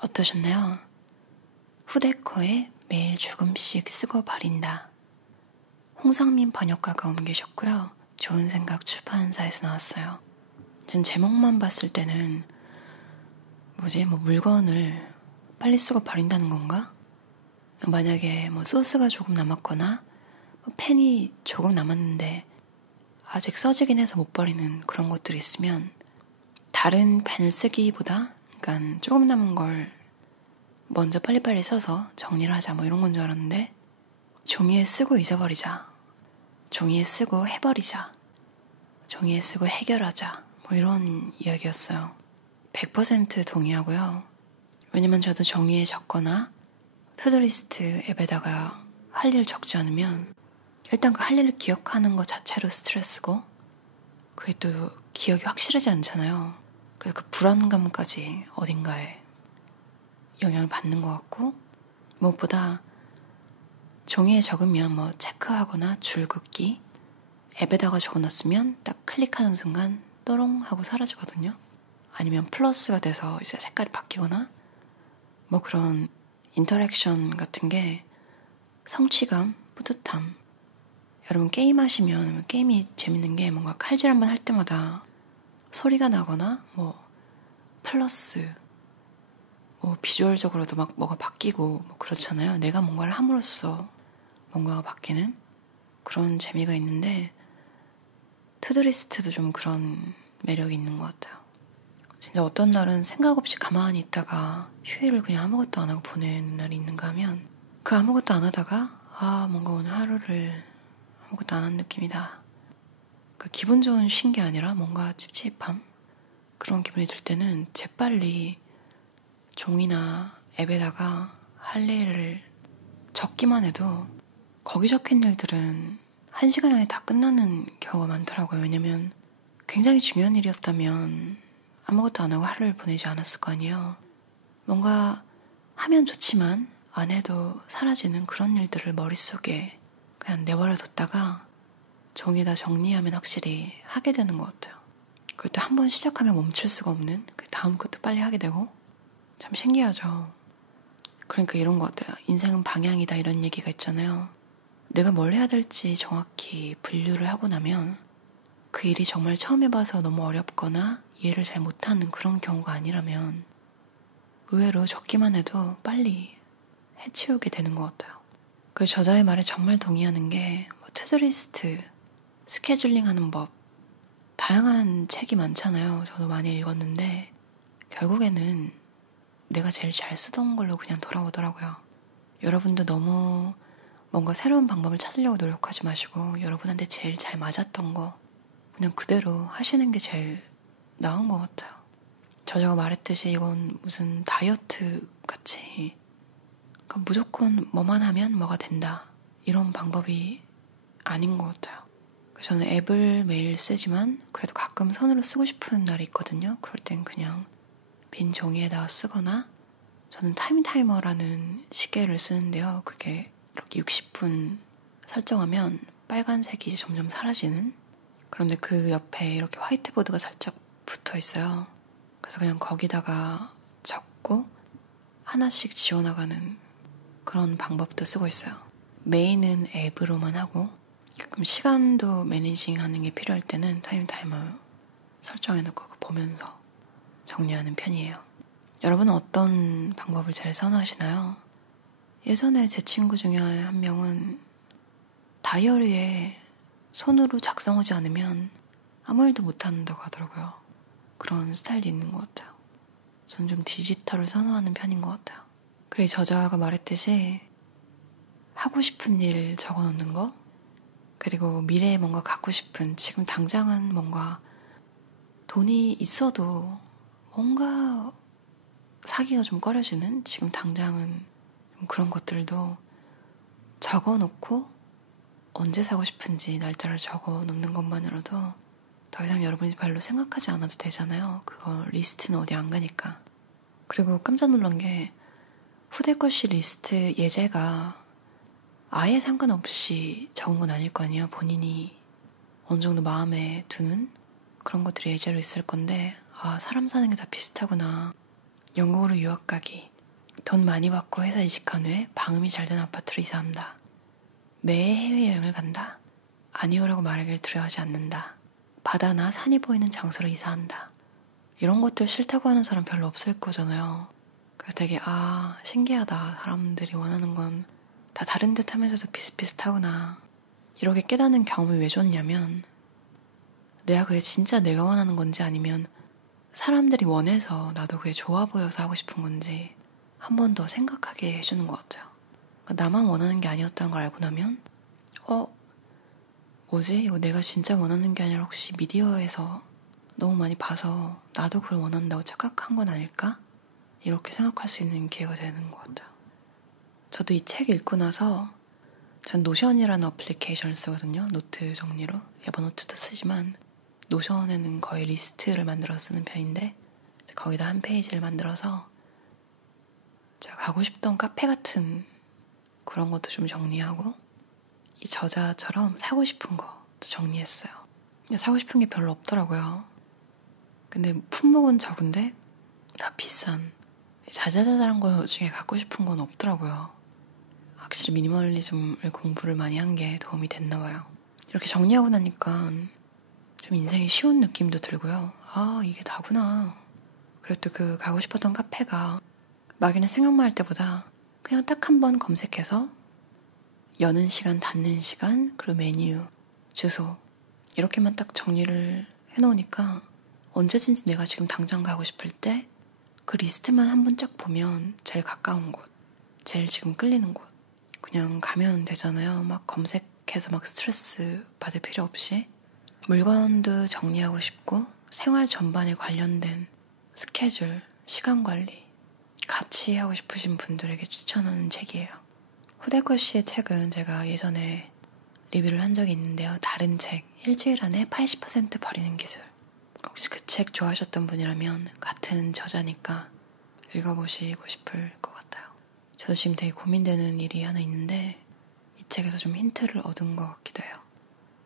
어떠셨나요? 후데코에 매일 조금씩 쓰고 버린다. 홍상민 번역가가 옮기셨고요. 좋은 생각 출판사에서 나왔어요. 전 제목만 봤을 때는 물건을 빨리 쓰고 버린다는 건가? 만약에 소스가 조금 남았거나 펜이 조금 남았는데 아직 써지긴 해서 못 버리는 그런 것들이 있으면 다른 펜을 쓰기보다 그러니까 조금 남은 걸 먼저 빨리빨리 써서 정리를 하자 이런 건 줄 알았는데 종이에 쓰고 잊어버리자, 종이에 쓰고 해버리자, 종이에 쓰고 해결하자 이런 이야기였어요. 100% 동의하고요. 왜냐면 저도 종이에 적거나 투두리스트 앱에다가 할 일 적지 않으면 일단 그 할 일을 기억하는 것 자체로 스트레스고 그게 또 기억이 확실하지 않잖아요. 그래서 그 불안감까지 어딘가에 영향을 받는 것 같고 무엇보다 종이에 적으면 체크하거나 줄긋기 앱에다가 적어놨으면 딱 클릭하는 순간 또롱 하고 사라지거든요. 아니면 플러스가 돼서 이제 색깔이 바뀌거나 그런 인터랙션 같은 게 성취감, 뿌듯함. 여러분 게임하시면 게임이 재밌는 게 뭔가 칼질 한번 할 때마다 소리가 나거나 플러스 비주얼적으로도 뭐가 바뀌고 그렇잖아요. 내가 뭔가를 함으로써 뭔가가 바뀌는 그런 재미가 있는데 투두리스트도 좀 그런 매력이 있는 것 같아요. 진짜 어떤 날은 생각 없이 가만히 있다가 휴일을 그냥 아무것도 안 하고 보내는 날이 있는가 하면 그 아무것도 안 하다가 뭔가 오늘 하루를 아무것도 안 한 느낌이다. 그 기분 좋은 쉰 게 아니라 뭔가 찝찝함 그런 기분이 들 때는 재빨리 종이나 앱에다가 할 일을 적기만 해도 거기 적힌 일들은 1시간 안에 다 끝나는 경우가 많더라고요. 왜냐면 굉장히 중요한 일이었다면 아무것도 안 하고 하루를 보내지 않았을 거 아니에요. 뭔가 하면 좋지만 안 해도 사라지는 그런 일들을 머릿속에 그냥 내버려 뒀다가 종이에다 정리하면 확실히 하게 되는 것 같아요. 그것도 한 번 시작하면 멈출 수가 없는 그 다음 것도 빨리 하게 되고 참 신기하죠. 그러니까 이런 것 같아요. 인생은 방향이다 이런 얘기가 있잖아요. 내가 뭘 해야 될지 정확히 분류를 하고 나면 그 일이 정말 처음 해봐서 너무 어렵거나 이해를 잘 못하는 그런 경우가 아니라면 의외로 적기만 해도 빨리 해치우게 되는 것 같아요. 그 저자의 말에 정말 동의하는 게 투두리스트, 스케줄링 하는 법 다양한 책이 많잖아요. 저도 많이 읽었는데 결국에는 내가 제일 잘 쓰던 걸로 그냥 돌아오더라고요. 여러분도 너무 뭔가 새로운 방법을 찾으려고 노력하지 마시고 여러분한테 제일 잘 맞았던 거 그냥 그대로 하시는 게 제일 나은 것 같아요. 저자가 말했듯이 이건 무슨 다이어트 같이 그러니까 무조건 뭐만 하면 뭐가 된다 이런 방법이 아닌 것 같아요. 저는 앱을 매일 쓰지만 그래도 가끔 손으로 쓰고 싶은 날이 있거든요. 그럴 땐 그냥 빈 종이에다가 쓰거나 저는 타이머라는 시계를 쓰는데요. 그게 이렇게 60분 설정하면 빨간색이 점점 사라지는 그런데 그 옆에 이렇게 화이트보드가 살짝 붙어 있어요. 그래서 그냥 거기다가 적고 하나씩 지워나가는 그런 방법도 쓰고 있어요. 메인은 앱으로만 하고 가끔 시간도 매니징하는 게 필요할 때는 타이머 설정해놓고 보면서 정리하는 편이에요. 여러분은 어떤 방법을 제일 선호하시나요? 예전에 제 친구 중에 한 명은 다이어리에 손으로 작성하지 않으면 아무 일도 못한다고 하더라고요. 그런 스타일이 있는 것 같아요. 저는 좀 디지털을 선호하는 편인 것 같아요. 그리고 저자가 말했듯이 하고 싶은 일 적어놓는 거 그리고 미래에 뭔가 갖고 싶은 지금 당장은 뭔가 돈이 있어도 뭔가 사기가 좀 꺼려지는 지금 당장은 좀 그런 것들도 적어놓고 언제 사고 싶은지 날짜를 적어놓는 것만으로도 더 이상 여러분이 별로 생각하지 않아도 되잖아요. 그거 리스트는 어디 안 가니까. 그리고 깜짝 놀란 게 후대거시 리스트 예제가 아예 상관없이 적은 건 아닐 거 아니에요. 본인이 어느 정도 마음에 두는 그런 것들이 예제로 있을 건데 사람 사는 게 다 비슷하구나. 영국으로 유학 가기, 돈 많이 받고 회사 이직한 후에 방음이 잘 된 아파트로 이사한다. 매해 해외여행을 간다. 아니오라고 말하길 두려워하지 않는다. 바다나 산이 보이는 장소로 이사한다. 이런 것들 싫다고 하는 사람 별로 없을 거잖아요. 그래서 되게 신기하다. 사람들이 원하는 건 다 다른 듯 하면서도 비슷비슷하구나. 이렇게 깨닫는 경험이 왜 좋냐면 내가 그게 진짜 내가 원하는 건지 아니면 사람들이 원해서 나도 그게 좋아 보여서 하고 싶은 건지 한 번 더 생각하게 해주는 것 같아요. 그러니까 나만 원하는 게 아니었다는 걸 알고 나면 뭐지? 이거 내가 진짜 원하는 게 아니라 혹시 미디어에서 너무 많이 봐서 나도 그걸 원한다고 착각한 건 아닐까? 이렇게 생각할 수 있는 기회가 되는 것 같아요. 저도 이 책 읽고 나서 전 노션이라는 어플리케이션을 쓰거든요. 노트 정리로. 에버노트도 쓰지만 노션에는 거의 리스트를 만들어 쓰는 편인데 거기다 한 페이지를 만들어서 제가 가고 싶던 카페 같은 그런 것도 좀 정리하고 이 저자처럼 사고 싶은 것도 정리했어요. 근데 사고 싶은 게 별로 없더라고요. 근데 품목은 적은데 다 비싼 자잘자잘한 거 중에 갖고 싶은 건 없더라고요. 확실히 미니멀리즘을 공부를 많이 한 게 도움이 됐나 봐요. 이렇게 정리하고 나니까 좀 인생이 쉬운 느낌도 들고요. 이게 다구나. 그리고 또 그 가고 싶었던 카페가 막연히 생각만 할 때보다 그냥 딱 한 번 검색해서 여는 시간, 닫는 시간, 그리고 메뉴, 주소 이렇게만 딱 정리를 해놓으니까 언제든지 내가 지금 당장 가고 싶을 때 그 리스트만 한 번 쫙 보면 제일 가까운 곳, 제일 지금 끌리는 곳 그냥 가면 되잖아요. 막 검색해서 막 스트레스 받을 필요 없이 물건도 정리하고 싶고 생활 전반에 관련된 스케줄, 시간 관리 같이 하고 싶으신 분들에게 추천하는 책이에요. 후대코 씨의 책은 제가 예전에 리뷰를 한 적이 있는데요. 다른 책, 일주일 안에 80% 버리는 기술. 혹시 그 책 좋아하셨던 분이라면 같은 저자니까 읽어보시고 싶을 것 같아요. 저도 지금 되게 고민되는 일이 하나 있는데 이 책에서 좀 힌트를 얻은 것 같기도 해요.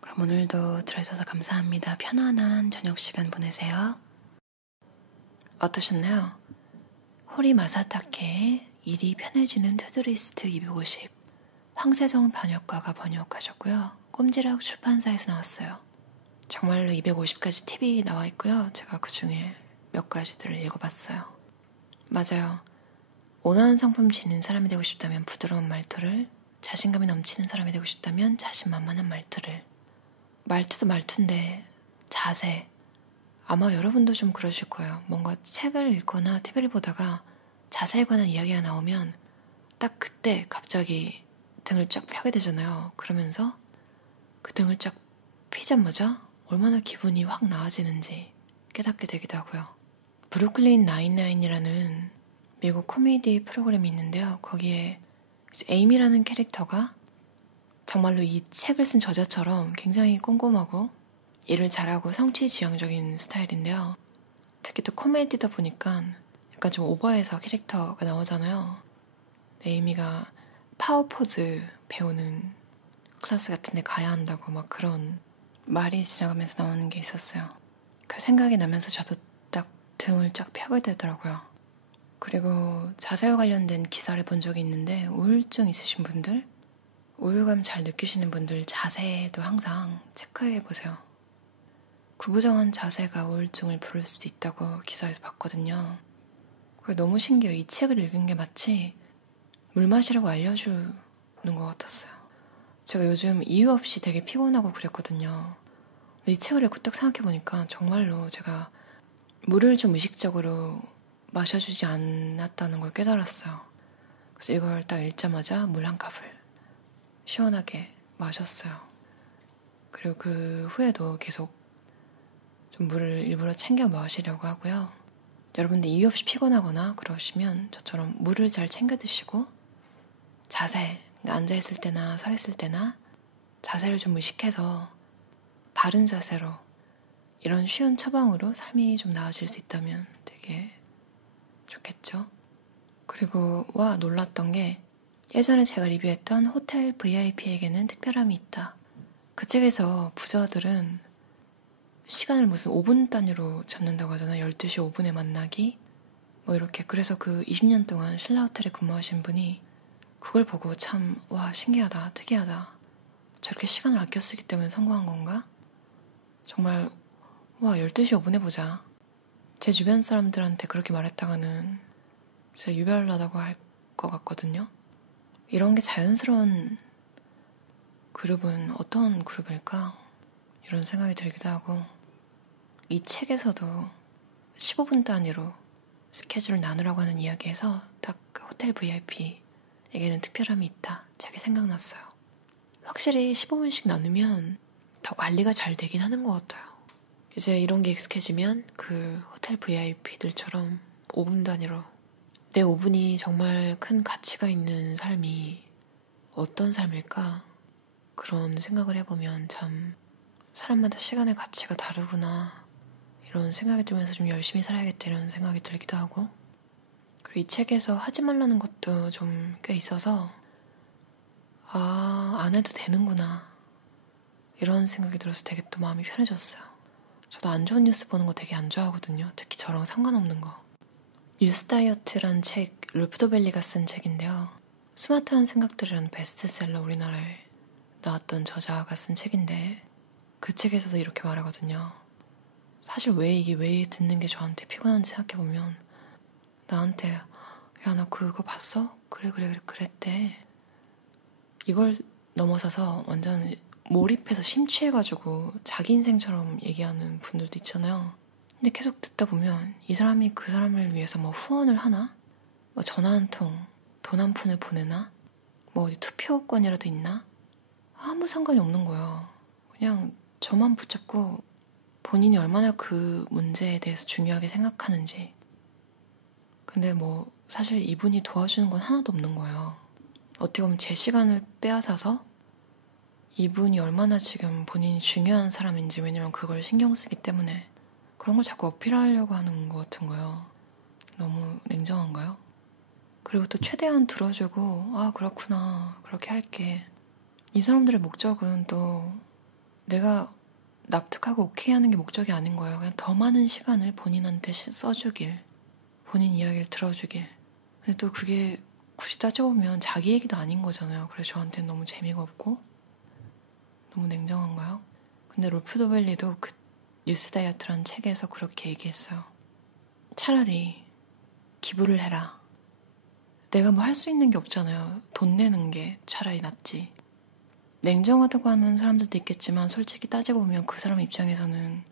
그럼 오늘도 들어주셔서 감사합니다. 편안한 저녁 시간 보내세요. 어떠셨나요? 호리 마사타케의 일이 편해지는 투두리스트 250 황세정 번역가가 번역하셨고요. 꼼지락 출판사에서 나왔어요. 정말로 250가지 팁이 나와 있고요. 제가 그 중에 몇 가지들을 읽어봤어요. 맞아요. 원하는 성품 지닌 사람이 되고 싶다면 부드러운 말투를, 자신감이 넘치는 사람이 되고 싶다면 자신만만한 말투를. 말투도 말투인데 자세. 아마 여러분도 좀 그러실 거예요. 뭔가 책을 읽거나 TV를 보다가 자세에 관한 이야기가 나오면 딱 그때 갑자기 등을 쫙 펴게 되잖아요. 그러면서 그 등을 쫙 피자마자 얼마나 기분이 확 나아지는지 깨닫게 되기도 하고요. 브루클린 나인나인이라는 미국 코미디 프로그램이 있는데요. 거기에 에이미라는 캐릭터가 정말로 이 책을 쓴 저자처럼 굉장히 꼼꼼하고 일을 잘하고 성취지향적인 스타일인데요. 특히 또 코미디다 보니까 약간 좀 오버해서 캐릭터가 나오잖아요. 에이미가 파워포즈 배우는 클래스 같은 데 가야 한다고 막 그런 말이 지나가면서 나오는 게 있었어요. 그 생각이 나면서 저도 딱 등을 쫙 펴게 되더라고요. 그리고 자세와 관련된 기사를 본 적이 있는데 우울증 있으신 분들, 우울감 잘 느끼시는 분들 자세도 항상 체크해보세요. 구부정한 자세가 우울증을 부를 수도 있다고 기사에서 봤거든요. 그게 너무 신기해요. 이 책을 읽은 게 마치 물 마시라고 알려주는 것 같았어요. 제가 요즘 이유 없이 되게 피곤하고 그랬거든요. 근데 이 책을 읽고 딱 생각해보니까 정말로 제가 물을 좀 의식적으로 마셔주지 않았다는 걸 깨달았어요. 그래서 이걸 딱 읽자마자 물 한 컵을 시원하게 마셨어요. 그리고 그 후에도 계속 좀 물을 일부러 챙겨 마시려고 하고요. 여러분들 이유 없이 피곤하거나 그러시면 저처럼 물을 잘 챙겨 드시고 자세, 앉아있을 때나 서있을 때나 자세를 좀 의식해서 바른 자세로 이런 쉬운 처방으로 삶이 좀 나아질 수 있다면 되게 좋겠죠. 그리고 놀랐던 게 예전에 제가 리뷰했던 호텔 VIP에게는 특별함이 있다. 그 책에서 부자들은 시간을 무슨 5분 단위로 잡는다고 하잖아요. 12시 5분에 만나기, 뭐 이렇게. 그래서 그 20년 동안 신라 호텔에 근무하신 분이 그걸 보고 참, 와, 신기하다, 특이하다. 저렇게 시간을 아껴 쓰기 때문에 성공한 건가? 정말, 와, 12시 5분 해보자. 제 주변 사람들한테 그렇게 말했다가는 진짜 유별나다고 할 것 같거든요. 이런 게 자연스러운 그룹은 어떤 그룹일까? 이런 생각이 들기도 하고, 이 책에서도 15분 단위로 스케줄을 나누라고 하는 이야기에서 딱 호텔 VIP에게는 특별함이 있다. 책이 생각났어요. 확실히 15분씩 나누면 더 관리가 잘 되긴 하는 것 같아요. 이제 이런 게 익숙해지면 그 호텔 VIP들처럼 5분 단위로 내 5분이 정말 큰 가치가 있는 삶이 어떤 삶일까? 그런 생각을 해보면 참 사람마다 시간의 가치가 다르구나 이런 생각이 들면서 좀 열심히 살아야겠다 이런 생각이 들기도 하고, 그리고 이 책에서 하지 말라는 것도 좀 꽤 있어서 아, 안 해도 되는구나 이런 생각이 들어서 되게 또 마음이 편해졌어요. 저도 안 좋은 뉴스 보는 거 되게 안 좋아하거든요. 특히 저랑 상관없는 거. 뉴스 다이어트란 책, 롤프 도벨리가 쓴 책인데요. 스마트한 생각들이라는 베스트셀러 우리나라에 나왔던 저자가 쓴 책인데, 그 책에서도 이렇게 말하거든요. 사실 왜 듣는 게 저한테 피곤한지 생각해보면 나한테 야, 너 그거 봤어? 그래 그랬대. 이걸 넘어서서 완전 몰입해서 심취해가지고 자기 인생처럼 얘기하는 분들도 있잖아요. 근데 계속 듣다 보면 이 사람이 그 사람을 위해서 뭐 후원을 하나? 뭐 전화 한 통, 돈 한 푼을 보내나? 뭐 어디 투표권이라도 있나? 아무 상관이 없는 거예요. 그냥 저만 붙잡고 본인이 얼마나 그 문제에 대해서 중요하게 생각하는지. 근데 뭐 사실 이분이 도와주는 건 하나도 없는 거예요. 어떻게 보면 제 시간을 빼앗아서 이분이 얼마나 지금 본인이 중요한 사람인지, 왜냐면 그걸 신경 쓰기 때문에 그런 걸 자꾸 어필하려고 하는 것 같은 거예요. 너무 냉정한가요? 그리고 또 최대한 들어주고 아, 그렇구나, 그렇게 할게. 이 사람들의 목적은 또 내가 납득하고 오케이 하는 게 목적이 아닌 거예요. 그냥 더 많은 시간을 본인한테 써주길, 본인 이야기를 들어주길. 근데 또 그게 굳이 따져보면 자기 얘기도 아닌 거잖아요. 그래서 저한테는 너무 재미가 없고 너무 냉정한가요? 근데 롤프 도벨리도 그 뉴스 다이어트라는 책에서 그렇게 얘기했어요. 차라리 기부를 해라. 내가 뭐 할 수 있는 게 없잖아요. 돈 내는 게 차라리 낫지. 냉정하다고 하는 사람들도 있겠지만 솔직히 따지고 보면 그 사람 입장에서는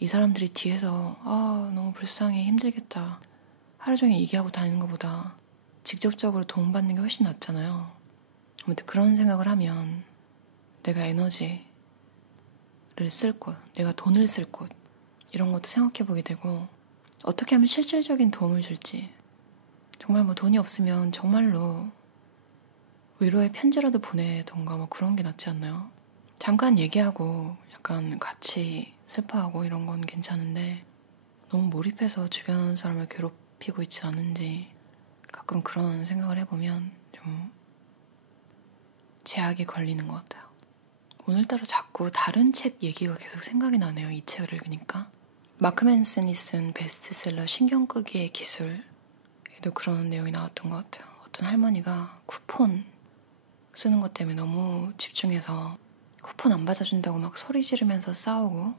이 사람들이 뒤에서 아, 너무 불쌍해, 힘들겠다 하루 종일 얘기하고 다니는 것보다 직접적으로 도움받는 게 훨씬 낫잖아요. 아무튼 그런 생각을 하면 내가 에너지를 쓸 곳, 내가 돈을 쓸 곳, 이런 것도 생각해보게 되고, 어떻게 하면 실질적인 도움을 줄지. 정말 뭐 돈이 없으면 정말로 위로의 편지라도 보내던가 뭐 그런 게 낫지 않나요? 잠깐 얘기하고 약간 같이 슬퍼하고 이런 건 괜찮은데 너무 몰입해서 주변 사람을 괴롭히고 있지 않은지 가끔 그런 생각을 해보면 좀 제약이 걸리는 것 같아요. 오늘따라 자꾸 다른 책 얘기가 계속 생각이 나네요. 이 책을 읽으니까. 마크 맨슨이 쓴 베스트셀러 신경 끄기의 기술에도 그런 내용이 나왔던 것 같아요. 어떤 할머니가 쿠폰 쓰는 것 때문에 너무 집중해서 쿠폰 안 받아준다고 막 소리 지르면서 싸우고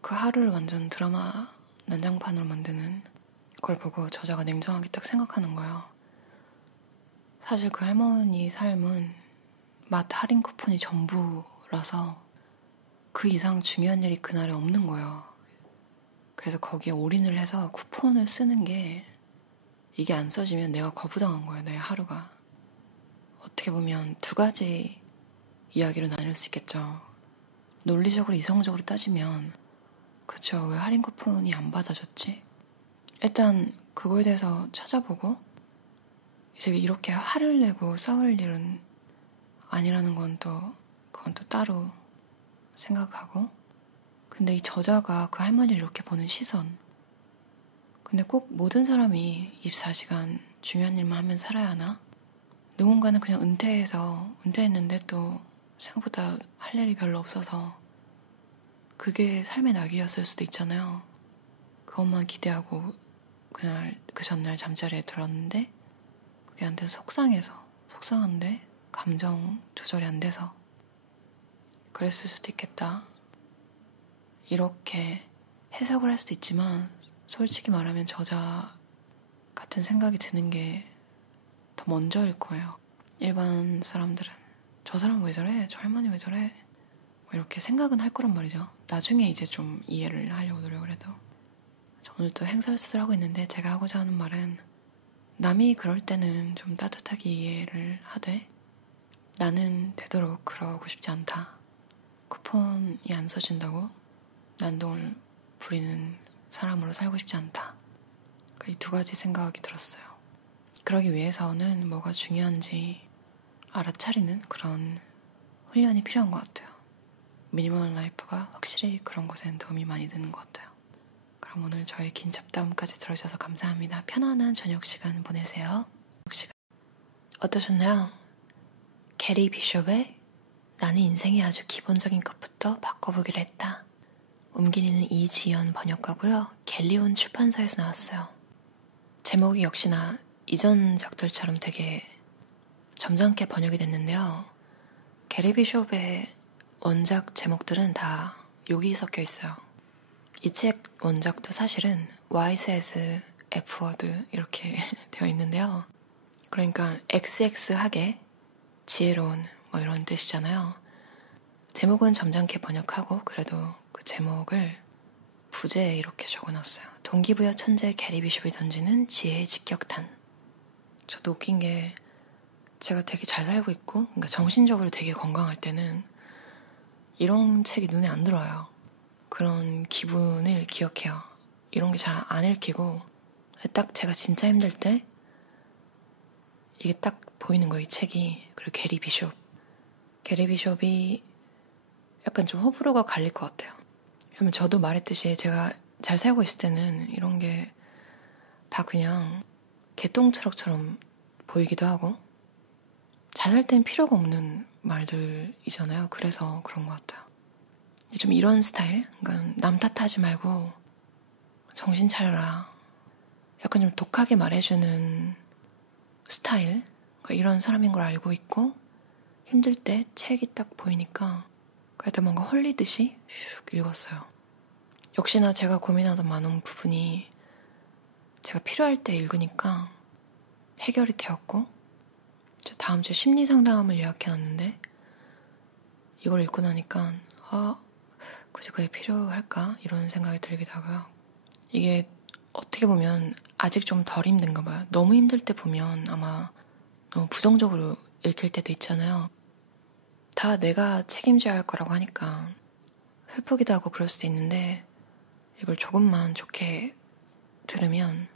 그 하루를 완전 드라마 난장판으로 만드는 걸 보고 저자가 냉정하게 딱 생각하는 거예요. 사실 그 할머니 삶은 맛 할인 쿠폰이 전부라서 그 이상 중요한 일이 그날에 없는 거예요. 그래서 거기에 올인을 해서 쿠폰을 쓰는 게, 이게 안 써지면 내가 거부당한 거예요. 내 하루가. 어떻게 보면 두 가지 이야기로 나눌 수 있겠죠. 논리적으로 이성적으로 따지면 그쵸, 왜 할인 쿠폰이 안 받아줬지? 일단 그거에 대해서 찾아보고 이제 이렇게 화를 내고 싸울 일은 아니라는 건 또 그건 또 따로 생각하고, 근데 이 저자가 그 할머니를 이렇게 보는 시선, 근데 꼭 모든 사람이 24시간 중요한 일만 하면 살아야 하나? 누군가는 그냥 은퇴했는데 또 생각보다 할 일이 별로 없어서 그게 삶의 낙이었을 수도 있잖아요. 그것만 기대하고 그날 그 전날 잠자리에 들었는데 그게 안 돼서 속상한데 감정 조절이 안 돼서 그랬을 수도 있겠다. 이렇게 해석을 할 수도 있지만 솔직히 말하면 저자 같은 생각이 드는 게 더 먼저일 거예요. 일반 사람들은 저 사람 왜 저래? 저 할머니 왜 저래? 뭐 이렇게 생각은 할 거란 말이죠. 나중에 이제 좀 이해를 하려고 노력을 해도. 오늘 또 행설수설 하고 있는데 제가 하고자 하는 말은 남이 그럴 때는 좀 따뜻하게 이해를 하되 나는 되도록 그러고 싶지 않다. 쿠폰이 안 써진다고 난동을 부리는 사람으로 살고 싶지 않다. 이 두 가지 생각이 들었어요. 그러기 위해서는 뭐가 중요한지 알아차리는 그런 훈련이 필요한 것 같아요. 미니멀 라이프가 확실히 그런 것엔 도움이 많이 되는 것 같아요. 그럼 오늘 저의 긴 잡담까지 들어주셔서 감사합니다. 편안한 저녁 시간 보내세요. 어떠셨나요? 게리 비숍의 나는 인생의 아주 기본적인 것부터 바꿔보기로 했다. 옮기는 이지연 번역가고요. 갤리온 출판사에서 나왔어요. 제목이 역시나 이전 작들처럼 되게 점잖게 번역이 됐는데요. 게리 비숍의 원작 제목들은 다 욕이 섞여 있어요. 이 책 원작도 사실은 wise as F word 이렇게 되어 있는데요. 그러니까 XX하게 지혜로운 뭐 이런 뜻이잖아요. 제목은 점잖게 번역하고 그래도 그 제목을 부제에 이렇게 적어놨어요. 동기부여 천재 게리 비숍이 던지는 지혜의 직격탄. 저도 웃긴 게 제가 되게 잘 살고 있고 그러니까 정신적으로 되게 건강할 때는 이런 책이 눈에 안 들어와요. 그런 기분을 기억해요. 이런 게 잘 안 읽히고 딱 제가 진짜 힘들 때 이게 딱 보이는 거예요. 이 책이. 그리고 게리 비숍. 게리 비숍이 약간 좀 호불호가 갈릴 것 같아요. 왜냐면 저도 말했듯이 제가 잘 살고 있을 때는 이런 게 다 그냥 개똥트럭처럼 보이기도 하고 잘 살 땐 필요가 없는 말들이잖아요. 그래서 그런 것 같아요. 좀 이런 스타일? 그러니까 남 탓하지 말고 정신 차려라. 약간 좀 독하게 말해주는 스타일? 그러니까 이런 사람인 걸 알고 있고 힘들 때 책이 딱 보이니까 그래도 뭔가 홀리듯이 슉 읽었어요. 역시나 제가 고민하던 많은 부분이 제가 필요할 때 읽으니까 해결이 되었고 저 다음 주에 심리상담을 예약해놨는데 이걸 읽고 나니까 굳이 그게 필요할까? 이런 생각이 들기도 하고요. 이게 어떻게 보면 아직 좀 덜 힘든가 봐요. 너무 힘들 때 보면 아마 너무 부정적으로 읽힐 때도 있잖아요. 다 내가 책임져야 할 거라고 하니까 슬프기도 하고 그럴 수도 있는데 이걸 조금만 좋게 들으면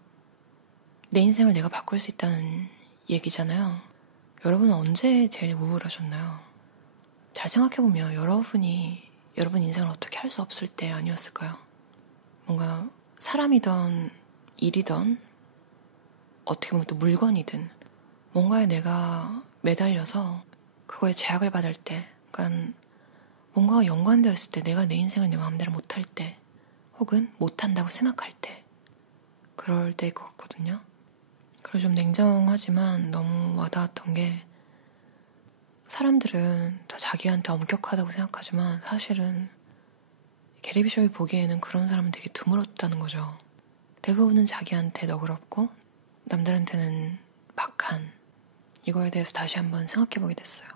내 인생을 내가 바꿀 수 있다는 얘기잖아요. 여러분은 언제 제일 우울하셨나요? 잘 생각해보면 여러분 인생을 어떻게 할 수 없을 때 아니었을까요? 뭔가 사람이든 일이든 어떻게 보면 또 물건이든 뭔가에 내가 매달려서 그거에 제약을 받을 때 그러니까 뭔가가 연관되어 있을 때 내가 내 인생을 내 마음대로 못할 때 혹은 못한다고 생각할 때 그럴 때일 것 같거든요. 그리고 좀 냉정하지만 너무 와닿았던 게 사람들은 다 자기한테 엄격하다고 생각하지만 사실은 게리 비숍이 보기에는 그런 사람은 되게 드물었다는 거죠. 대부분은 자기한테 너그럽고 남들한테는 박한 이거에 대해서 다시 한번 생각해보게 됐어요.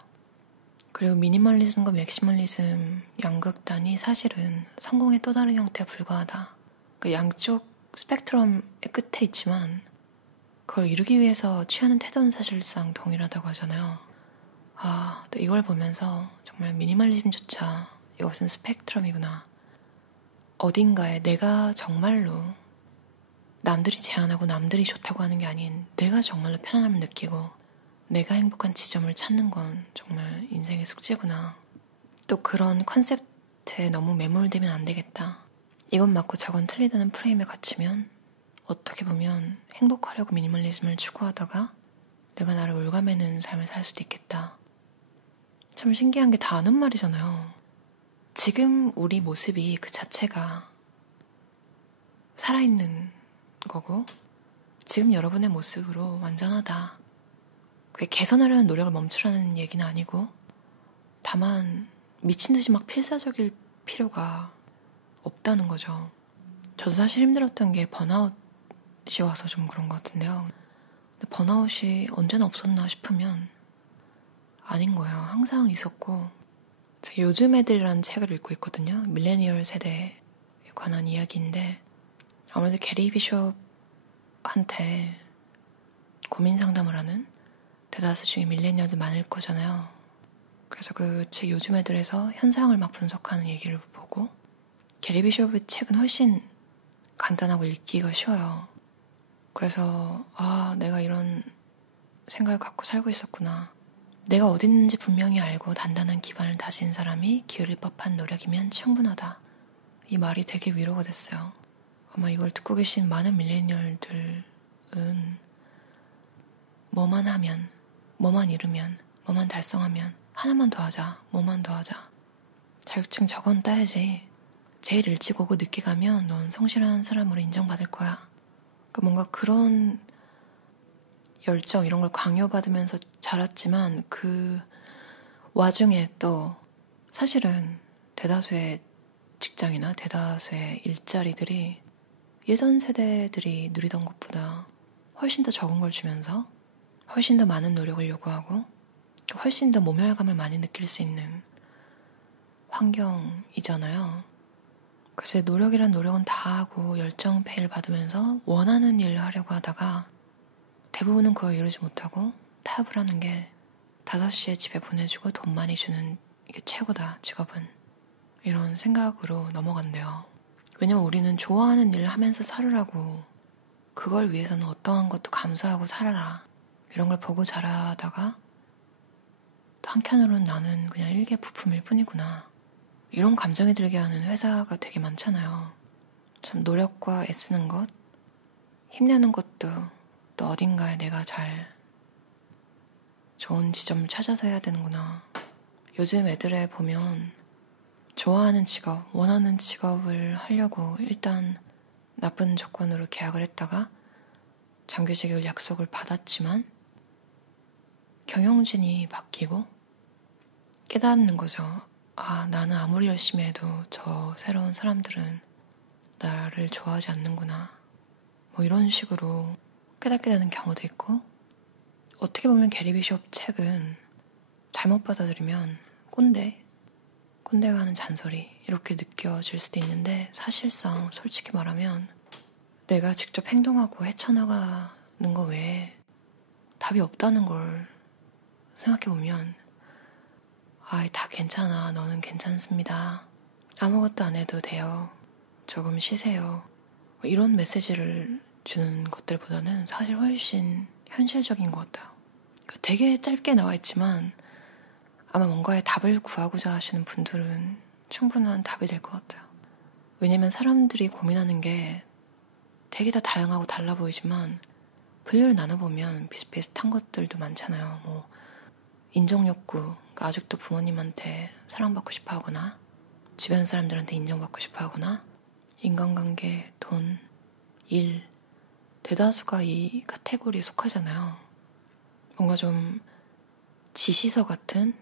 그리고 미니멀리즘과 맥시멀리즘 양극단이 사실은 성공의 또 다른 형태에 불과하다. 그러니까 양쪽 스펙트럼의 끝에 있지만 그걸 이루기 위해서 취하는 태도는 사실상 동일하다고 하잖아요. 또 이걸 보면서 정말 미니멀리즘조차 이것은 스펙트럼이구나. 어딘가에 내가 정말로 남들이 제안하고 남들이 좋다고 하는 게 아닌 내가 정말로 편안함을 느끼고 내가 행복한 지점을 찾는 건 정말 인생의 숙제구나. 또 그런 컨셉트에 너무 매몰되면 안 되겠다. 이건 맞고 저건 틀리다는 프레임에 갇히면 어떻게 보면 행복하려고 미니멀리즘을 추구하다가 내가 나를 올가매는 삶을 살 수도 있겠다. 참 신기한 게 다 아는 말이잖아요. 지금 우리 모습이 그 자체가 살아있는 거고 지금 여러분의 모습으로 완전하다. 그게 개선하려는 노력을 멈추라는 얘기는 아니고 다만 미친 듯이 막 필사적일 필요가 없다는 거죠. 저도 사실 힘들었던 게 번아웃이 와서 좀 그런 것 같은데요. 근데 번아웃이 언제나 없었나 싶으면 아닌 거예요. 항상 있었고, 제가 요즘 애들이라는 책을 읽고 있거든요. 밀레니얼 세대에 관한 이야기인데 아무래도 게리 비숍한테 고민 상담을 하는 대다수 중에 밀레니얼들 많을 거잖아요. 그래서 그 책 요즘 애들에서 현상을 막 분석하는 얘기를 보고 게리 비숍의 책은 훨씬 간단하고 읽기가 쉬워요. 그래서 내가 이런 생각을 갖고 살고 있었구나. 내가 어디 있는지 분명히 알고 단단한 기반을 다진 사람이 기울일 법한 노력이면 충분하다. 이 말이 되게 위로가 됐어요. 아마 이걸 듣고 계신 많은 밀레니얼들은 뭐만 하면, 뭐만 이루면, 뭐만 달성하면 하나만 더 하자, 뭐만 더 하자. 자격증 저건 따야지. 제일 일찍 오고 늦게 가면 넌 성실한 사람으로 인정받을 거야. 그러니까 뭔가 그런 열정 이런 걸 강요받으면서 자랐지만 그 와중에 또 사실은 대다수의 직장이나 대다수의 일자리들이 예전 세대들이 누리던 것보다 훨씬 더 적은 걸 주면서 훨씬 더 많은 노력을 요구하고 훨씬 더 모멸감을 많이 느낄 수 있는 환경이잖아요. 그래서 노력이란 노력은 다 하고 열정페이를 받으면서 원하는 일을 하려고 하다가 대부분은 그걸 이루지 못하고 타협을 하는 게 5시에 집에 보내주고 돈 많이 주는 게 최고다, 직업은. 이런 생각으로 넘어간대요. 왜냐면 우리는 좋아하는 일을 하면서 살으라고, 그걸 위해서는 어떠한 것도 감수하고 살아라, 이런 걸 보고 자라다가 또 한켠으로는 나는 그냥 일개 부품일 뿐이구나, 이런 감정이 들게 하는 회사가 되게 많잖아요. 참 노력과 애쓰는 것, 힘내는 것도 또 어딘가에 내가 잘 좋은 지점을 찾아서 해야 되는구나. 요즘 애들에 보면 좋아하는 직업, 원하는 직업을 하려고 일단 나쁜 조건으로 계약을 했다가 정규직을 약속을 받았지만 경영진이 바뀌고 깨닫는 거죠. 나는 아무리 열심히 해도 저 새로운 사람들은 나를 좋아하지 않는구나. 뭐 이런 식으로 깨닫게 되는 경우도 있고, 어떻게 보면 게리 비숍 책은 잘못 받아들이면 꼰대가 하는 잔소리 이렇게 느껴질 수도 있는데, 사실상 솔직히 말하면 내가 직접 행동하고 헤쳐나가는 거 외에 답이 없다는 걸 생각해보면 다 괜찮아, 너는 괜찮습니다, 아무것도 안 해도 돼요, 조금 쉬세요, 이런 메시지를 주는 것들보다는 사실 훨씬 현실적인 것 같아요. 되게 짧게 나와 있지만 아마 뭔가의 답을 구하고자 하시는 분들은 충분한 답이 될 것 같아요. 왜냐면 사람들이 고민하는 게 되게 다 다양하고 달라 보이지만 분류를 나눠보면 비슷비슷한 것들도 많잖아요. 뭐 인정욕구, 그러니까 아직도 부모님한테 사랑받고 싶어 하거나 주변 사람들한테 인정받고 싶어 하거나 인간관계, 돈, 일, 대다수가 이 카테고리에 속하잖아요. 뭔가 좀 지시서 같은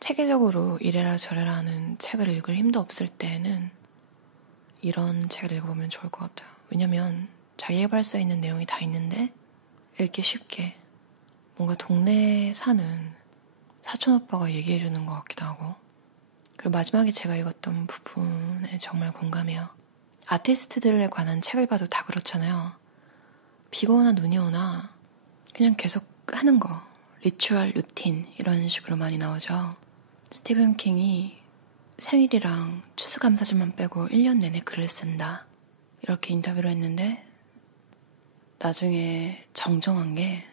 체계적으로 이래라 저래라 하는 책을 읽을 힘도 없을 때에는 이런 책을 읽어보면 좋을 것 같아요. 왜냐면 자기개발서에 있는 내용이 다 있는데 읽기 쉽게 뭔가 동네에 사는 사촌오빠가 얘기해주는 것 같기도 하고, 그리고 마지막에 제가 읽었던 부분에 정말 공감해요. 아티스트들에 관한 책을 봐도 다 그렇잖아요. 비가 오나 눈이 오나 그냥 계속 하는 거, 리추얼, 루틴 이런 식으로 많이 나오죠. 스티븐 킹이 생일이랑 추수감사절만 빼고 1년 내내 글을 쓴다, 이렇게 인터뷰를 했는데 나중에 정정한 게,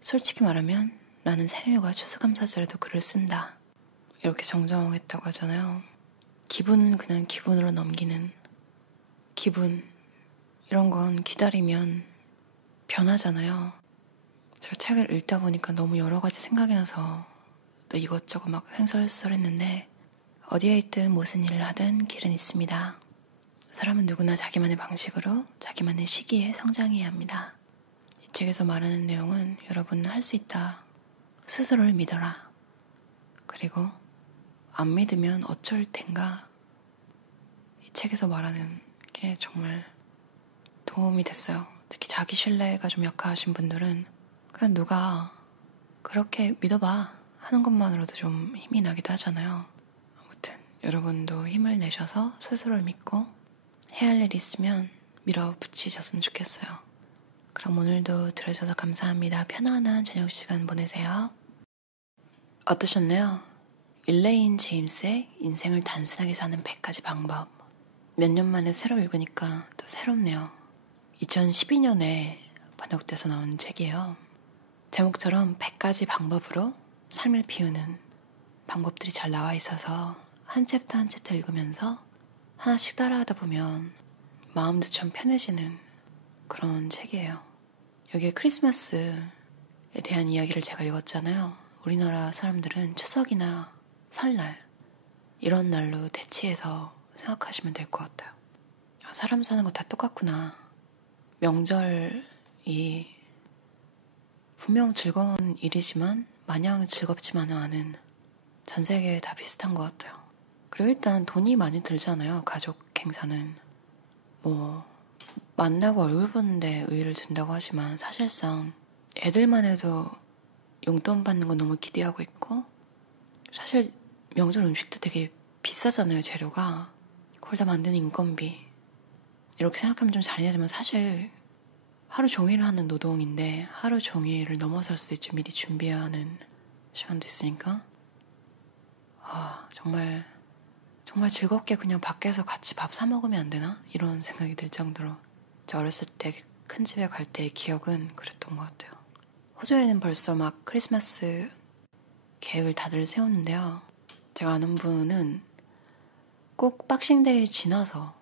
솔직히 말하면 나는 생일과 추수감사절에도 글을 쓴다, 이렇게 정정했다고 하잖아요. 기분은 그냥 기분으로 넘기는, 기분 이런 건 기다리면 변하잖아요. 제가 책을 읽다 보니까 너무 여러 가지 생각이 나서 또 이것저것 막 횡설수설했는데, 어디에 있든 무슨 일을 하든 길은 있습니다. 사람은 누구나 자기만의 방식으로 자기만의 시기에 성장해야 합니다. 책에서 말하는 내용은 여러분은 할 수 있다. 스스로를 믿어라. 그리고 안 믿으면 어쩔 텐가. 이 책에서 말하는 게 정말 도움이 됐어요. 특히 자기 신뢰가 좀 약하신 분들은 그냥 누가 그렇게 믿어봐 하는 것만으로도 좀 힘이 나기도 하잖아요. 아무튼 여러분도 힘을 내셔서 스스로를 믿고 해야 할 일이 있으면 밀어붙이셨으면 좋겠어요. 그럼 오늘도 들어주셔서 감사합니다. 편안한 저녁 시간 보내세요. 어떠셨나요? 일레인 제임스의 인생을 단순하게 사는 100가지 방법. 몇 년 만에 새로 읽으니까 또 새롭네요. 2012년에 번역돼서 나온 책이에요. 제목처럼 100가지 방법으로 삶을 피우는 방법들이 잘 나와 있어서 한 챕터 한 챕터 읽으면서 하나씩 따라하다 보면 마음도 좀 편해지는 그런 책이에요. 여기에 크리스마스에 대한 이야기를 제가 읽었잖아요. 우리나라 사람들은 추석이나 설날 이런 날로 대치해서 생각하시면 될 것 같아요. 사람 사는 거 다 똑같구나. 명절이 분명 즐거운 일이지만 마냥 즐겁지만은 않은, 전 세계에 다 비슷한 것 같아요. 그리고 일단 돈이 많이 들잖아요. 가족 행사는 뭐 만나고 얼굴 보는데 의의를 둔다고 하지만 사실상 애들만 해도 용돈 받는 거 너무 기대하고 있고, 사실 명절 음식도 되게 비싸잖아요. 재료가 그걸 다 만드는 인건비, 이렇게 생각하면 좀 잔인하지만 사실 하루 종일 하는 노동인데 하루 종일을 넘어설 수도 있죠. 미리 준비해야 하는 시간도 있으니까. 정말 즐겁게 그냥 밖에서 같이 밥 사 먹으면 안 되나? 이런 생각이 들 정도로 저 어렸을 때 큰 집에 갈 때의 기억은 그랬던 것 같아요. 호주에는 벌써 막 크리스마스 계획을 다들 세우는데요. 제가 아는 분은 꼭 박싱데이를 지나서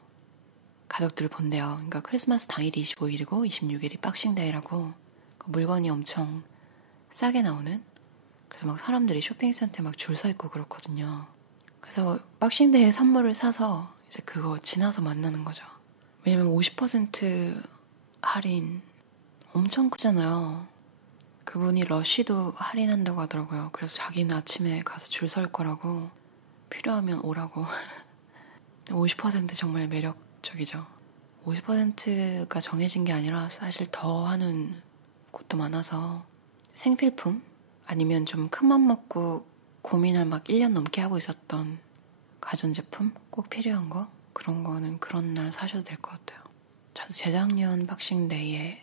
가족들을 본대요. 그러니까 크리스마스 당일이 25일이고 26일이 박싱데이라고 물건이 엄청 싸게 나오는, 그래서 막 사람들이 쇼핑센터에 막 줄 서 있고 그렇거든요. 그래서 박싱데이에 선물을 사서 이제 그거 지나서 만나는 거죠. 왜냐면 50% 할인 엄청 크잖아요. 그분이 러쉬도 할인한다고 하더라고요. 그래서 자기는 아침에 가서 줄 설 거라고, 필요하면 오라고. 50% 정말 매력적이죠. 50%가 정해진 게 아니라 사실 더 하는 곳도 많아서 생필품 아니면 좀 큰맘 먹고 고민을 막 1년 넘게 하고 있었던 가전제품 꼭 필요한 거, 그런 거는 그런 날 사셔도 될 것 같아요. 저도 재작년 박싱데이에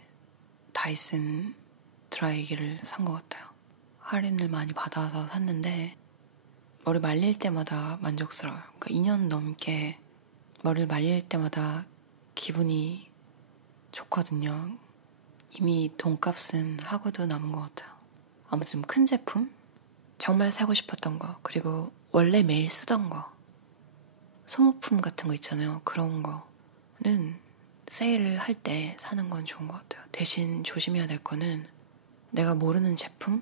다이슨 드라이기를 산 것 같아요. 할인을 많이 받아서 샀는데 머리 말릴 때마다 만족스러워요. 그러니까 2년 넘게 머리를 말릴 때마다 기분이 좋거든요. 이미 돈값은 하고도 남은 것 같아요. 아무튼 큰 제품? 정말 사고 싶었던 거, 그리고 원래 매일 쓰던 거, 소모품 같은 거 있잖아요. 그런 거는 세일을 할 때 사는 건 좋은 것 같아요. 대신 조심해야 될 거는 내가 모르는 제품,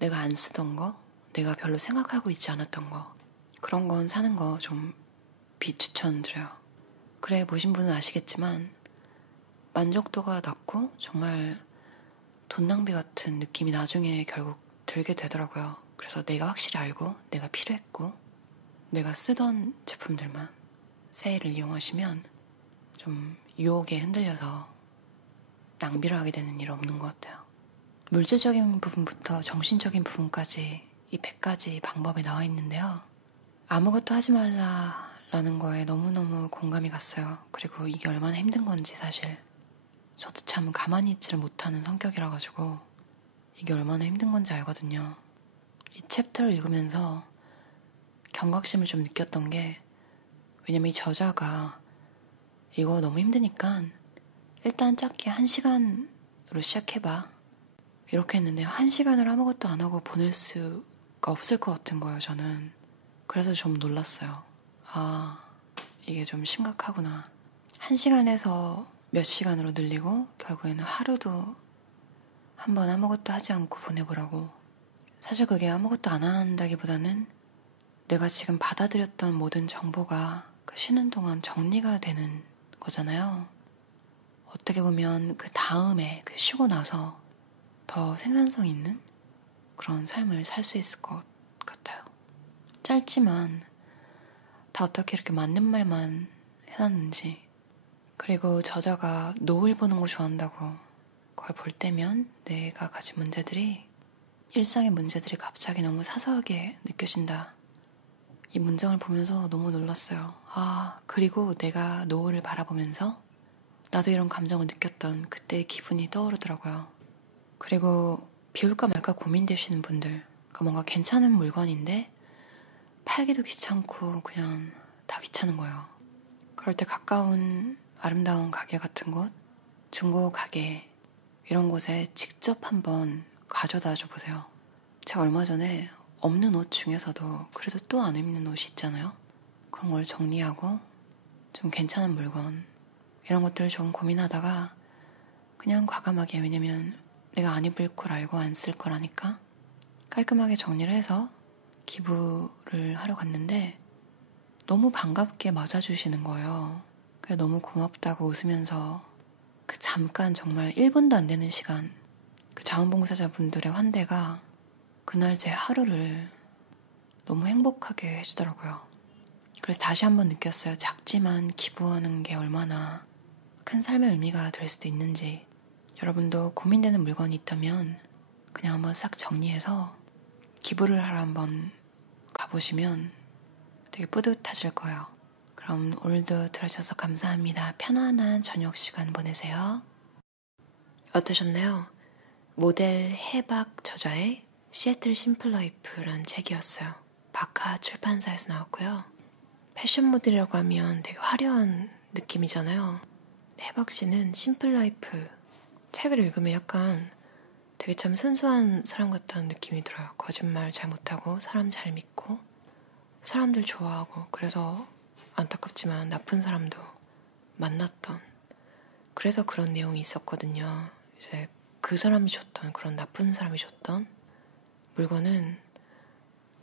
내가 안 쓰던 거, 내가 별로 생각하고 있지 않았던 거, 그런 건 사는 거 좀 비추천드려요. 그래 보신 분은 아시겠지만 만족도가 낮고 정말 돈 낭비 같은 느낌이 나중에 결국 들게 되더라고요. 그래서 내가 확실히 알고 내가 필요했고 내가 쓰던 제품들만 세일을 이용하시면 좀 유혹에 흔들려서 낭비를 하게 되는 일 없는 것 같아요. 물질적인 부분부터 정신적인 부분까지 이 100가지 방법에 나와 있는데요. 아무것도 하지 말라라는 거에 너무너무 공감이 갔어요. 그리고 이게 얼마나 힘든 건지 사실 저도 참 가만히 있지를 못하는 성격이라 가지고 이게 얼마나 힘든 건지 알거든요. 이 챕터를 읽으면서 경각심을 좀 느꼈던 게, 왜냐면 이 저자가 이거 너무 힘드니까 일단 짧게 1시간으로 시작해봐 이렇게 했는데 1시간을 아무것도 안 하고 보낼 수가 없을 것 같은 거예요. 저는 그래서 좀 놀랐어요. 이게 좀 심각하구나. 1시간에서 몇 시간으로 늘리고 결국에는 하루도 한번 아무것도 하지 않고 보내보라고. 사실 그게 아무것도 안 한다기보다는 내가 지금 받아들였던 모든 정보가 그 쉬는 동안 정리가 되는 거잖아요. 어떻게 보면 그 다음에 그 쉬고 나서 더 생산성 있는 그런 삶을 살 수 있을 것 같아요. 짧지만 다 어떻게 이렇게 맞는 말만 해놨는지. 그리고 저자가 노을 보는 거 좋아한다고 그걸 볼 때면 내가 가진 문제들이, 일상의 문제들이 갑자기 너무 사소하게 느껴진다. 이 문장을 보면서 너무 놀랐어요. 그리고 내가 노을을 바라보면서 나도 이런 감정을 느꼈던 그때의 기분이 떠오르더라고요. 그리고 비울까 말까 고민되시는 분들, 그러니까 뭔가 괜찮은 물건인데 팔기도 귀찮고 그냥 다 귀찮은 거예요. 그럴 때 가까운 아름다운 가게 같은 곳, 중고 가게 이런 곳에 직접 한번 가져다 줘 보세요. 제가 얼마 전에 없는 옷 중에서도 그래도 또 안 입는 옷이 있잖아요. 그런 걸 정리하고 좀 괜찮은 물건 이런 것들을 좀 고민하다가 그냥 과감하게, 왜냐면 내가 안 입을 걸 알고 안 쓸 거라니까 깔끔하게 정리를 해서 기부를 하러 갔는데 너무 반갑게 맞아주시는 거예요. 그래 너무 고맙다고 웃으면서 그 잠깐 정말 1분도 안 되는 시간, 그 자원봉사자분들의 환대가 그날 제 하루를 너무 행복하게 해주더라고요. 그래서 다시 한번 느꼈어요. 작지만 기부하는 게 얼마나 큰 삶의 의미가 될 수도 있는지. 여러분도 고민되는 물건이 있다면 그냥 한번 싹 정리해서 기부를 하러 한번 가보시면 되게 뿌듯하실 거예요. 그럼 오늘도 들어주셔서 감사합니다. 편안한 저녁 시간 보내세요. 어떠셨나요? 모델 해박 저자의 시애틀 심플 라이프라는 책이었어요. 바카 출판사에서 나왔고요. 패션 모델이라고 하면 되게 화려한 느낌이잖아요. 해박 씨는 심플 라이프 책을 읽으면 약간 되게 참 순수한 사람 같다는 느낌이 들어요. 거짓말 잘 못하고 사람 잘 믿고 사람들 좋아하고, 그래서 안타깝지만 나쁜 사람도 만났던, 그래서 그런 내용이 있었거든요. 이제 그 사람이 줬던, 그런 나쁜 사람이 줬던 물건은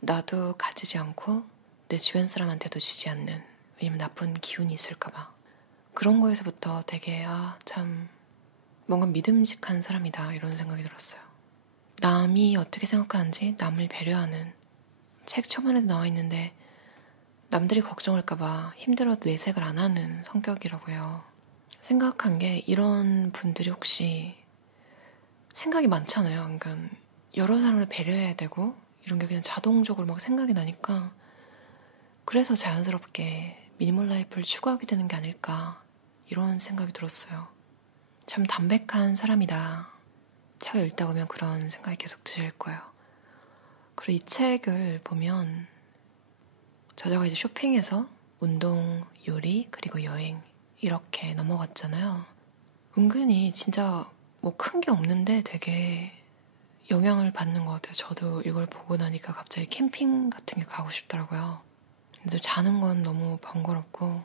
나도 가지지 않고 내 주변 사람한테도 주지 않는, 왜냐면 나쁜 기운이 있을까봐. 그런 거에서부터 되게 참 뭔가 믿음직한 사람이다 이런 생각이 들었어요. 남이 어떻게 생각하는지 남을 배려하는, 책 초반에도 나와 있는데 남들이 걱정할까봐 힘들어도 내색을 안 하는 성격이라고요. 생각한 게, 이런 분들이 혹시 생각이 많잖아요. 그러니까 여러 사람을 배려해야 되고 이런 게 그냥 자동적으로 막 생각이 나니까, 그래서 자연스럽게 미니멀 라이프를 추구하게 되는 게 아닐까 이런 생각이 들었어요. 참 담백한 사람이다. 책을 읽다 보면 그런 생각이 계속 드실 거예요. 그리고 이 책을 보면 저자가 이제 쇼핑에서 운동, 요리, 그리고 여행 이렇게 넘어갔잖아요. 은근히 진짜 뭐 큰 게 없는데 되게 영향을 받는 것 같아요. 저도 이걸 보고 나니까 갑자기 캠핑 같은 게 가고 싶더라고요. 근데 자는 건 너무 번거롭고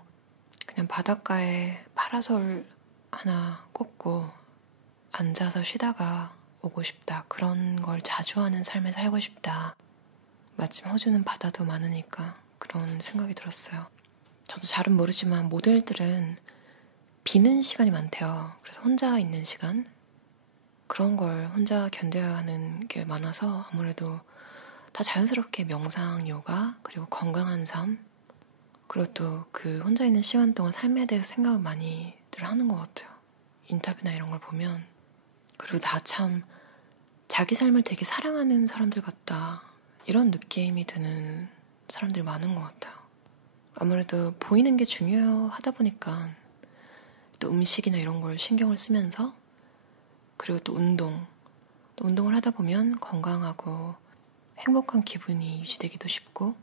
그냥 바닷가에 파라솔 하나 꽂고 앉아서 쉬다가 오고 싶다. 그런 걸 자주 하는 삶에 살고 싶다. 마침 호주는 바다도 많으니까 그런 생각이 들었어요. 저도 잘은 모르지만 모델들은 비는 시간이 많대요. 그래서 혼자 있는 시간, 그런 걸 혼자 견뎌야 하는 게 많아서 아무래도 다 자연스럽게 명상, 요가, 그리고 건강한 삶, 그리고 또 그 혼자 있는 시간 동안 삶에 대해서 생각을 많이들 하는 것 같아요. 인터뷰나 이런 걸 보면. 그리고 다 참 자기 삶을 되게 사랑하는 사람들 같다, 이런 느낌이 드는 사람들이 많은 것 같아요. 아무래도 보이는 게 중요하다 보니까 또 음식이나 이런 걸 신경을 쓰면서, 그리고 또 운동을 하다 보면 건강하고 행복한 기분이 유지되기도 쉽고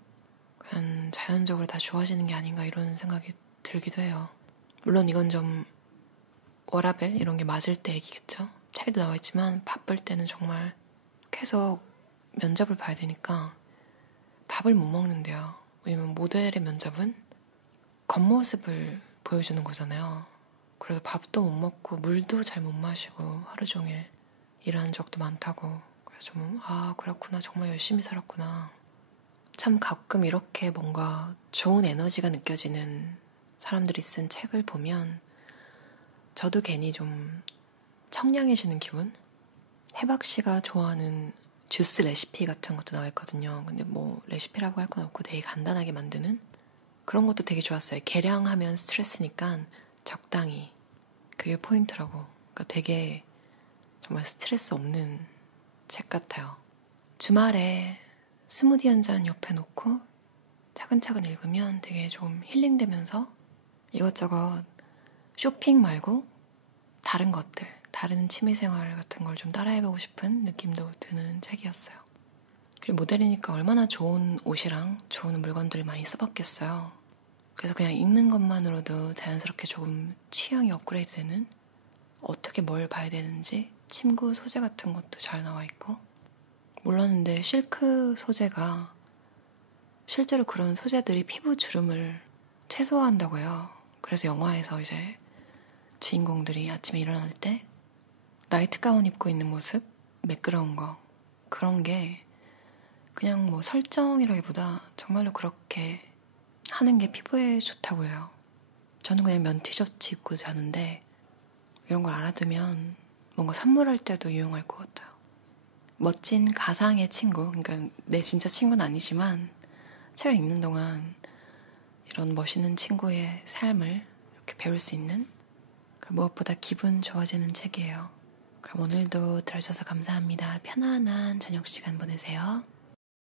그냥 자연적으로 다 좋아지는 게 아닌가 이런 생각이 들기도 해요. 물론 이건 좀 워라밸 이런 게 맞을 때 얘기겠죠. 책에도 나와 있지만 바쁠 때는 정말 계속 면접을 봐야 되니까 밥을 못 먹는데요. 왜냐면 모델의 면접은 겉모습을 보여주는 거잖아요. 그래서 밥도 못 먹고 물도 잘 못 마시고 하루 종일 일하는 적도 많다고. 그래서 좀 그렇구나, 정말 열심히 살았구나. 참 가끔 이렇게 뭔가 좋은 에너지가 느껴지는 사람들이 쓴 책을 보면 저도 괜히 좀 청량해지는 기분? 혜박 씨가 좋아하는 주스 레시피 같은 것도 나와 있거든요. 근데 뭐 레시피라고 할 건 없고 되게 간단하게 만드는 그런 것도 되게 좋았어요. 계량하면 스트레스니까 적당히. 그게 포인트라고. 그러니까 되게 정말 스트레스 없는 책 같아요. 주말에 스무디 한 잔 옆에 놓고 차근차근 읽으면 되게 좀 힐링되면서 이것저것 쇼핑 말고 다른 것들, 다른 취미생활 같은 걸 좀 따라해보고 싶은 느낌도 드는 책이었어요. 그리고 모델이니까 얼마나 좋은 옷이랑 좋은 물건들을 많이 써봤겠어요. 그래서 그냥 읽는 것만으로도 자연스럽게 조금 취향이 업그레이드 되는 어떻게 뭘 봐야 되는지 침구 소재 같은 것도 잘 나와 있고 몰랐는데 실크 소재가 실제로 그런 소재들이 피부 주름을 최소화한다고 해요. 그래서 영화에서 이제 주인공들이 아침에 일어날 때 나이트 가운 입고 있는 모습, 매끄러운 거 그런 게 그냥 뭐 설정이라기보다 정말로 그렇게 하는 게 피부에 좋다고 해요. 저는 그냥 면 티셔츠 입고 자는데 이런 걸 알아두면 뭔가 선물할 때도 유용할 것 같아요. 멋진 가상의 친구, 그러니까 내 진짜 친구는 아니지만 책을 읽는 동안 이런 멋있는 친구의 삶을 이렇게 배울 수 있는 무엇보다 기분 좋아지는 책이에요. 그럼 오늘도 들어주셔서 감사합니다. 편안한 저녁 시간 보내세요.